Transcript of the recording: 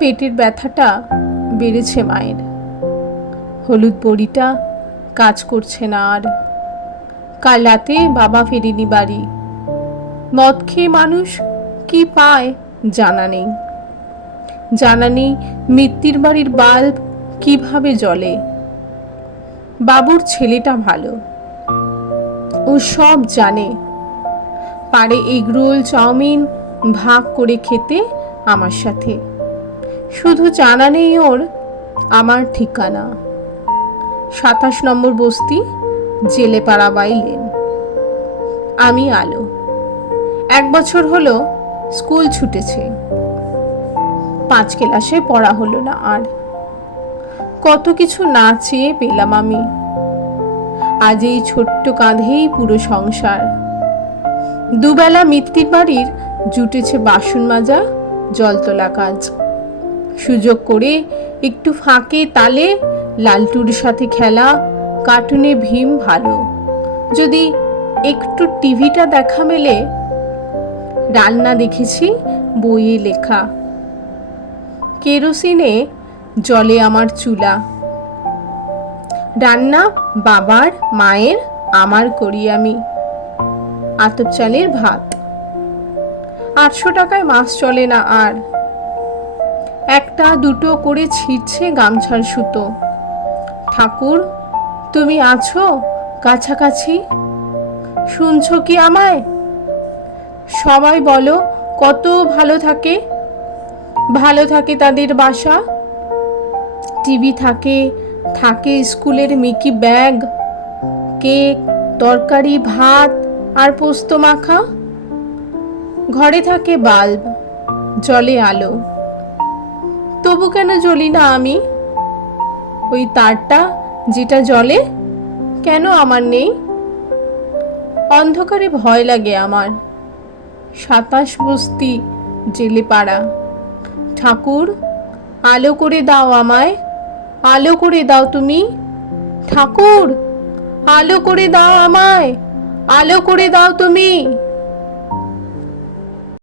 পেটের ব্যথাটা বেড়েছে মায়ের। হলুদ বড়িটা কাজ করছে না আর। কাল রাতে বাবা ফেরেনি বাড়ি। মদ খেয়ে মানুষ কি পায় জানা নেই। জানা নেই মিত্তির বাড়ির বাল্ব কিভাবে জ্বলে। বাবুর ছেলেটা ভালো, ও সব জানে। পারে এগরোল চাউমিন ভাগ করে খেতে আমার সাথে। শুধু জানা নেই ওর আমার ঠিকানা। ২৭ নম্বর বস্তি, জেলেপাড়া বাই লেন। আমি আলো। ১ বছর হলো স্কুল ছুটেছে। ৫ ক্লাসে পড়া হলো না আর। কত কিছু না চেয়ে পেলাম আমি। আজ এই ছোট্ট কাঁধেই পুরো সংসার। দুবেলা মিত্তির বাড়ির জুটেছে বাসন মাজা, জল তোলা কাজ। সুযোগ করে একটু ফাঁকে তালে লালটুর সাথে খেলা, কার্টুনে ভীম ভালো। যদি একটু টিভিটা দেখা মেলে, রান্না দেখেছি বইয়ে লেখা। কেরোসিনে জলে আমার চুলা। রান্না বাবার, মায়ের, আমার করি আমি। আতপ চালের ভাত। ৮০০ টাকায় মাস চলে না আর। একটা দুটো করে ছিঁড়ছে গামছার সুতো। ঠাকুর, তুমি আছো কাছাকাছি? শুনছো কি আমায়? সবাই বলো কত ভালো থাকে। ভালো থাকে তাদের বাসা। টিভি থাকে, থাকে স্কুলের মিকি ব্যাগ, কেক, তরকারি, ভাত আর পোস্ত মাখা। ঘরে থাকে বাল্ব, জলে আলো। তবু কেন জ্বলি না আমি? ওই তারটা যেটা জ্বলে কেন আমার নেই? অন্ধকারে ভয় লাগে আমার। ২৭ বস্তি, জেলেপাড়া। ঠাকুর, আলো করে দাও আমায়। আলো করে দাও তুমি। ঠাকুর, আলো করে দাও আমায়। আলো করে দাও তুমি।